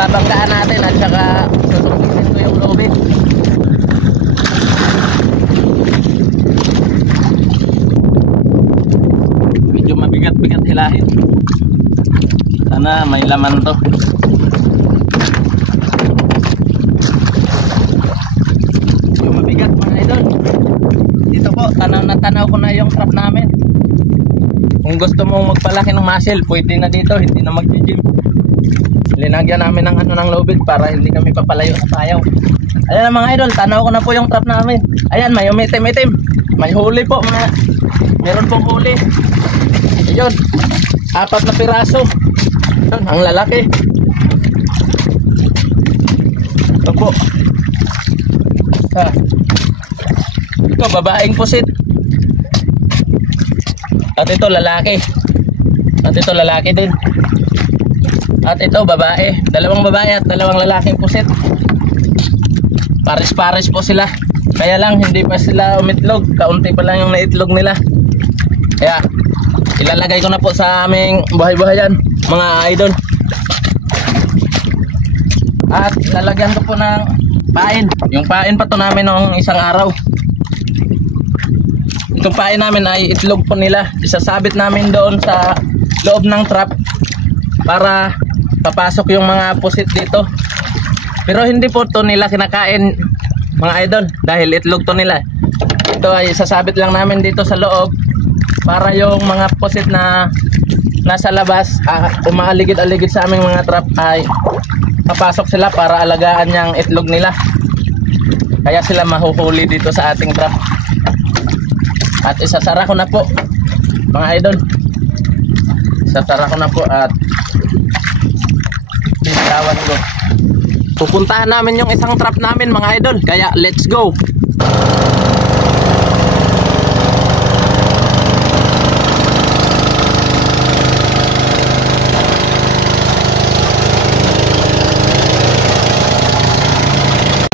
babanggaan natin at saka susukitin ko yung lobit. Medyo mabigat-bigat hilahin. Sana may laman to. Medyo mabigat mga idol. Dito po, tanaw na tanaw ko na yung trap namin. Kung gusto mong magpalaki ng muscle, pwede na dito, hindi na mag-gym. Linagyan namin ng ng lobit para hindi kami papalayo sa payaw. Ayan na mga idol, tanaw ko na po yung trap namin. Ayan, may umitim-itim. May huli po mga. Meron pong huli. Ayun, 4 na piraso. Ayun, ang lalaki. Ito po. Ito, babaeng pusit. At ito lalaki. At ito lalaki din. At ito babae. Dalawang babae at dalawang lalaking pusit. Pares-pares po sila. Kaya lang hindi pa sila umitlog. Kaunti pa lang yung naitlog nila. Kaya ilalagay ko na po sa aming buhay-buhayan mga idol. At lalagyan ko po ng pain. Yung pain pa to namin noong isang araw. Itong pain namin ay itlog po nila. Isasabit namin doon sa loob ng trap para papasok yung mga pusit dito. Pero hindi po to nila kinakain mga idol dahil itlog to nila. Ito ay isasabit lang namin dito sa loob para yung mga pusit na nasa labas umaaligid-aligid sa aming mga trap ay papasok sila para alagaan yung itlog nila. Kaya sila mahuhuli dito sa ating trap. At isasara ko na po mga idol. Isasara ko na po at bitawan ko. Pupuntahan namin yung isang trap namin mga idol. Kaya let's go.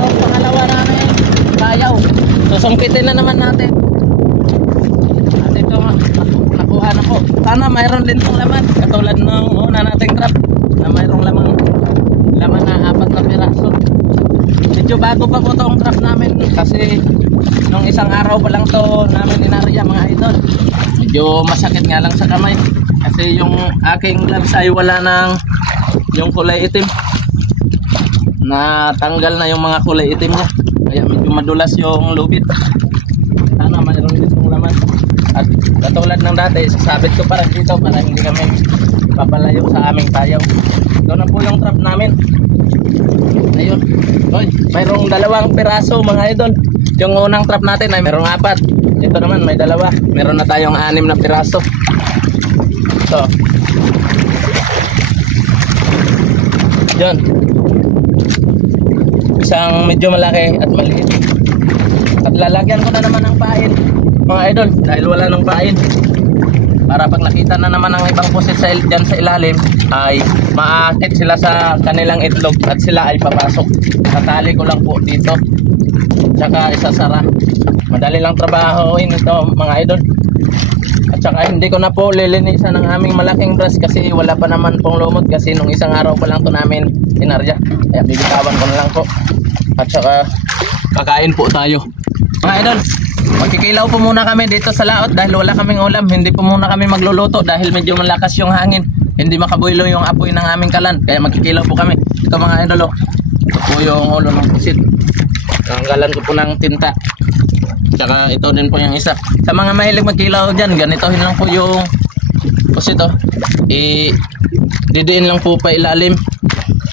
Pangalawa namin bayaw. Susungkitin na naman natin. Nakuha na po. Sana mayroon din pong laman katulad ng una nating trap na mayroong laman na 4 na piraso. Medyo bago pa po itong trap namin kasi nung isang araw pa lang to namin inarya mga idol. Medyo masakit nga lang sa kamay kasi yung aking gloves ay wala ng yung kulay itim. Natanggal na yung mga kulay itim niya kaya medyo madulas yung lubid. Sana mayroon din pong laman. At katulad ng dati, sasabit ko para dito para hindi kami papalayo sa aming payaw. Ito na po yung trap namin. Ayun. Oy, mayroong 2 piraso mga idol. Yung unang trap natin ay mayroong 4. Ito naman may 2. Meron na tayong 6 na piraso. Ito. Yun. Isang medyo malaki at maliit. At lalagyan ko na naman ng pain mga idol dahil wala nang pain para pag nakita na naman ang ibang pusit dyan sa ilalim ay maakit sila sa kanilang itlog at sila ay papasok. Tatali ko lang po dito tsaka isasara. Madali lang trabahoin ito mga idol. At saka hindi ko na po lilinisan ng aming malaking brush kasi wala pa naman pong lumot kasi nung isang araw pa lang to namin inarya. Kaya bibitawan ko na lang po. At saka kakain po tayo mga idol. Magkikilaw po muna kami dito sa laot dahil wala kaming ulam. Hindi po muna kami magluluto dahil medyo malakas yung hangin. Hindi makabuylo yung apoy ng aming kalan. Kaya magkikilaw po kami. Ito mga idol. Ito po yung ulo ng pusit. Tanggalan ko po ng tinta. Tsaka ito din po yung isa. Sa mga mahilig magkilaw dyan, ganitohin lang po yung pusit. Didiin lang po pa ilalim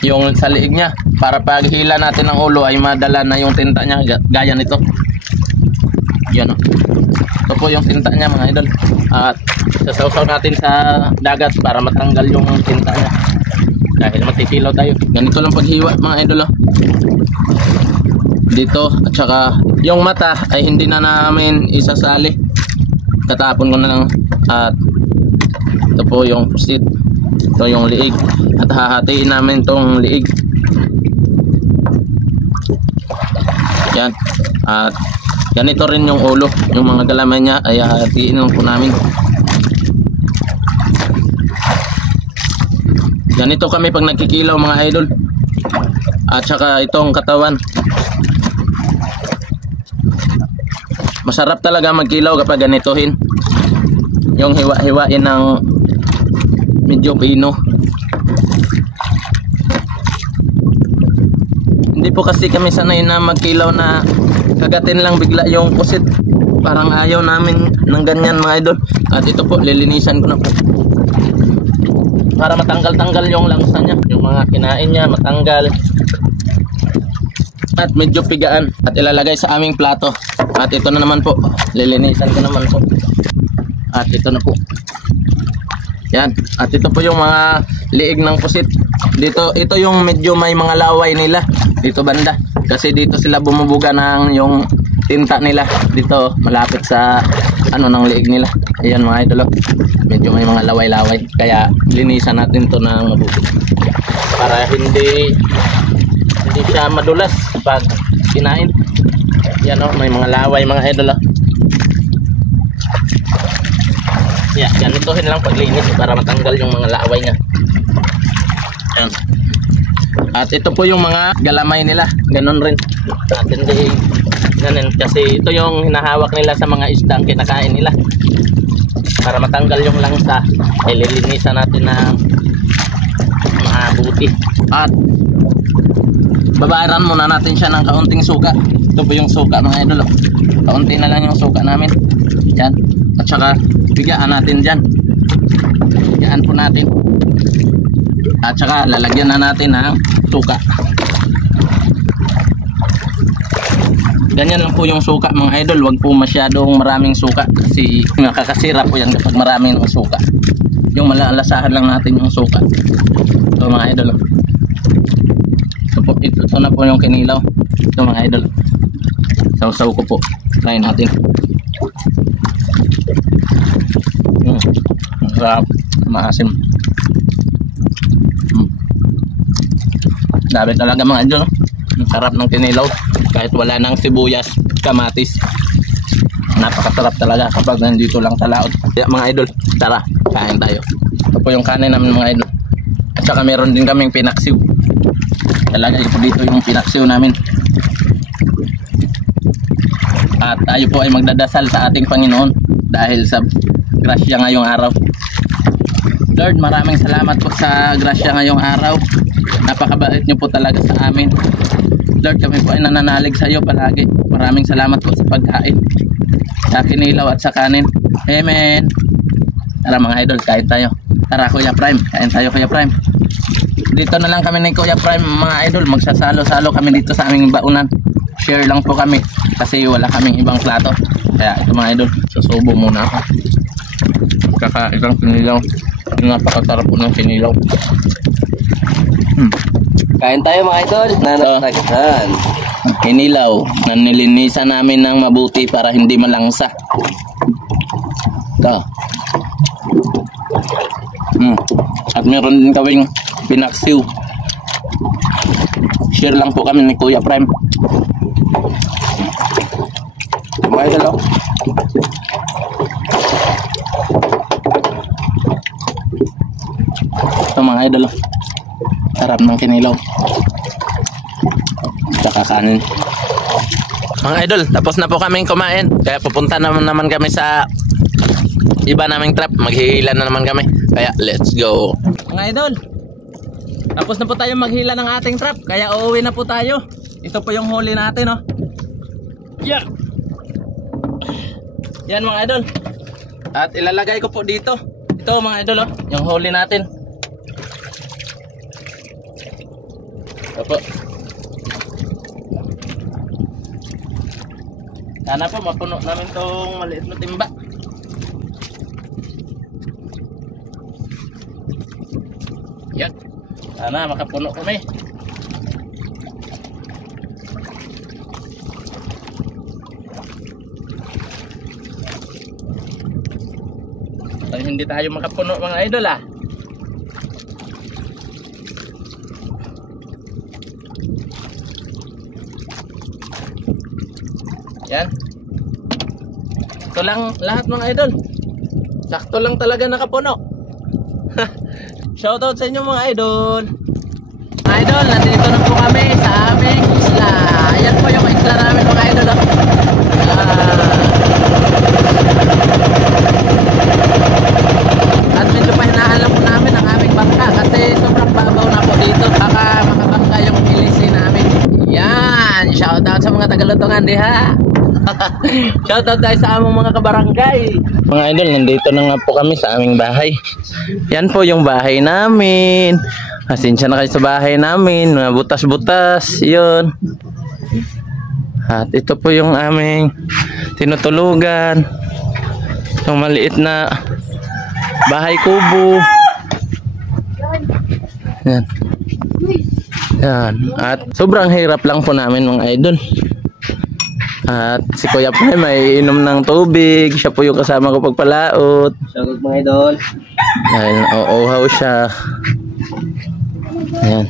yung sa liig niya para pag hila natin ng ulo ay madala na yung tinta niya gaya nito. Yan o. Ito po yung tinta niya mga idol. At sasawsaw natin sa dagat para matanggal yung tinta niya. Dahil matikilaw tayo. Ganito lang paghiwa mga idol o. Dito at saka yung mata ay hindi na namin isasali. Katapon ko na lang. At ito po yung pusit. Ito yung liig. At hahatiin namin itong liig. Yan. At ganito rin yung ulo, yung mga galaman niya ay hatiin lang po namin. Ganito kami pag nagkikilaw mga idol. At saka itong katawan. Masarap talaga magkilaw kapag ganituhin. Yung hiwa-hiwain ng medyo pino. Hindi po kasi kami sanay na magkilaw na kagatin lang bigla yung pusit. Parang ayaw namin ng ganyan mga idol. At ito po, lilinisan ko na po. Para matanggal-tanggal yung langsa niya. Yung mga kinain niya, matanggal. At medyo pigaan. At ilalagay sa aming plato. At ito na naman po. Lilinisan ko naman po. At ito na po. Yan. At ito po yung mga liig ng pusit. Dito, ito yung medyo may mga laway nila. Dito banda. Kasi dito sila bumubuga ng yung tinta nila. Dito malapit sa ano ng liig nila. Ayan mga idol. Medyo may mga laway-laway. Kaya linisan natin to ng mabuti. Para hindi siya madulas pag kinain. Yan o, may mga laway mga idol. Yeah, ganitohin lang paglinis para matanggal yung mga laway niya. Yan. At ito po yung mga galamay nila. Ganon rin. At hindi ganun. Kasi ito yung hinahawak nila sa mga isdang kinakain nila. Para matanggal yung langsa, ay lilinisan natin ng mabuti. At babayaran muna natin siya ng kaunting suka. Ito po yung suka mga idol. Kaunti na lang yung suka namin. Yan. At saka bigyan natin dyan. Bigyan po natin. At saka lalagyan na natin ng suka. Ganyan lang po yung suka mga idol. Huwag po masyadong maraming suka. Kasi nakakasira po yan kapag marami ng suka. Yung malalasahan lang natin yung suka. Ito mga idol. Ito na po yung kinilaw. Ito mga idol. Sausaw ko po. Try natin. Masarap. Maasim. Dami talaga mga idol. Ang sarap ng kinilaw. Kahit wala ng sibuyas, kamatis. Napakasarap talaga kapag nandito lang sa laot. Kaya mga idol, tara, kain tayo. Ito po yung kanin namin mga idol. At saka meron din kaming pinaksiw. Talaga ito dito yung pinaksiw namin. At tayo po ay magdadasal sa ating Panginoon dahil sa grasya ngayong araw. Lord, maraming salamat po sa grasya ngayong araw. Napakabait niyo po talaga sa amin. Lord, kami po ay nananalig sa iyo palagi. Maraming salamat po sa pagkain, sa kinilaw at sa kanin. Amen. Tara mga idol, kain tayo. Tara Kuya Prime, kain tayo Kuya Prime. Dito na lang kami ni Kuya Prime mga idol. Magsasalo-salo kami dito sa aming baunan. Share lang po kami kasi wala kaming ibang plato. Kaya ito mga idol, susubo muna ako. Kakain ng kinilaw. Napakasarap po ng kinilaw. Kain tayo mga idol. Nanataghan. Kinilaw na nilinisan namin ng mabuti para hindi malangsa. Ito. At meron din kaming pinaksiw. Share lang po kami ni Kuya Prime. Mga idol oh. Ito mga idol oh. Sarap ng kinilaw. Saka kanin. Mga idol, tapos na po kaming kumain. Kaya pupunta naman kami sa iba naming trap. Maghihila na naman kami. Kaya let's go. Mga idol, tapos na po tayo maghila ng ating trap. Kaya uuwi na po tayo. Ito po yung huli natin oh. Yeah. Yan mga idol. At ilalagay ko po dito. Ito mga idol oh, yung huli natin. Opo. Sana po mapuno namin tong maliit na timba. Yan. Sana makapuno kami. Ay, hindi tayo makapuno mga idol ah. Yan. Ito lang lahat mga idol. Sakto lang talaga nakapuno. Shoutout sa inyo mga idol. Mga idol, nandito na po kami sa aming isla. Ayan po yung isla namin mga idol. At medyo pahinaan po namin ang aming bangka kasi sobrang babaw na po dito. Baka makabangka yung ilisi namin. Yan, shoutout sa mga Tagalutungan diha. Shoutout tayo sa among mga kabarangay. Mga idol, nandito na nga po kami sa aming bahay. Yan po yung bahay namin. Pasensya na kayo sa bahay namin. Mga butas-butas. Yun. At ito po yung aming tinutulugan. Yung maliit na bahay kubo. Yan. Yan. At sobrang hirap lang po namin mga idol. At si Kuya po ay may inom ng tubig. Siya po yung kasama ko pagpalaot. Shoutout mga idol. Dahil uuhaw siya. Ayan.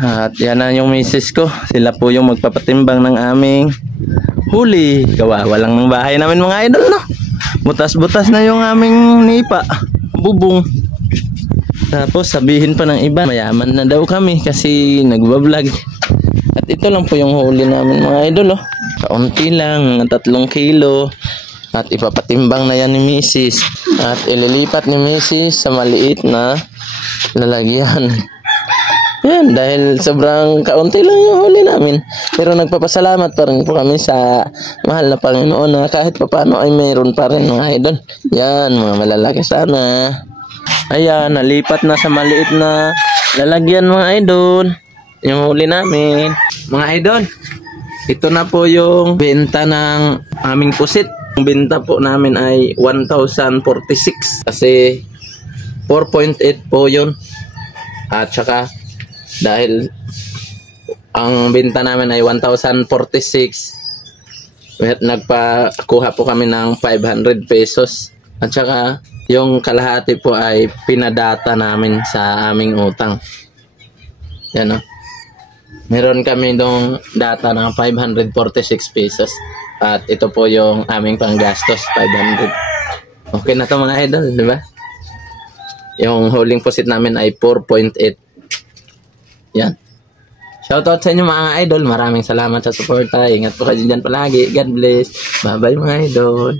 At yan na yung misis ko. Sila po yung magpapatimbang ng aming huli. Kawawa lang ng bahay namin mga idol, no? Butas-butas na yung aming nipa. Bubong. Tapos sabihin pa ng iba, mayaman na daw kami kasi nagbablog. At ito lang po yung huli namin mga idol, oh. Kaunti lang, 3 kilo. At ipapatimbang na yan ni misis. At ililipat ni misis sa maliit na lalagyan. Yan, dahil sobrang kaunti lang yung huli namin. Pero nagpapasalamat pa rin po kami sa mahal na Panginoon na kahit papano ay mayroon pa rin mga idol. Yan, mga malalaki sana. Ayan, nalipat na sa maliit na lalagyan mga idol. Yung huli namin. Mga idol, ito na po yung benta ng aming pusit. Ang benta po namin ay 1,046 kasi 4.8 po yun. At saka dahil ang benta namin ay 1,046, nagpakuha po kami ng 500 pesos. At saka yung kalahati po ay pinadata namin sa aming utang. Yan, o. Meron kami dong data ng 546 pesos. At ito po yung aming panggastos, 500. Okay na to mga idol, di ba? Yung huling pusit namin ay 4.8. Yan. Shoutout sa inyo mga idol. Maraming salamat sa suporta. Ingat po kayo dyan palagi. God bless. Bye bye mga idol.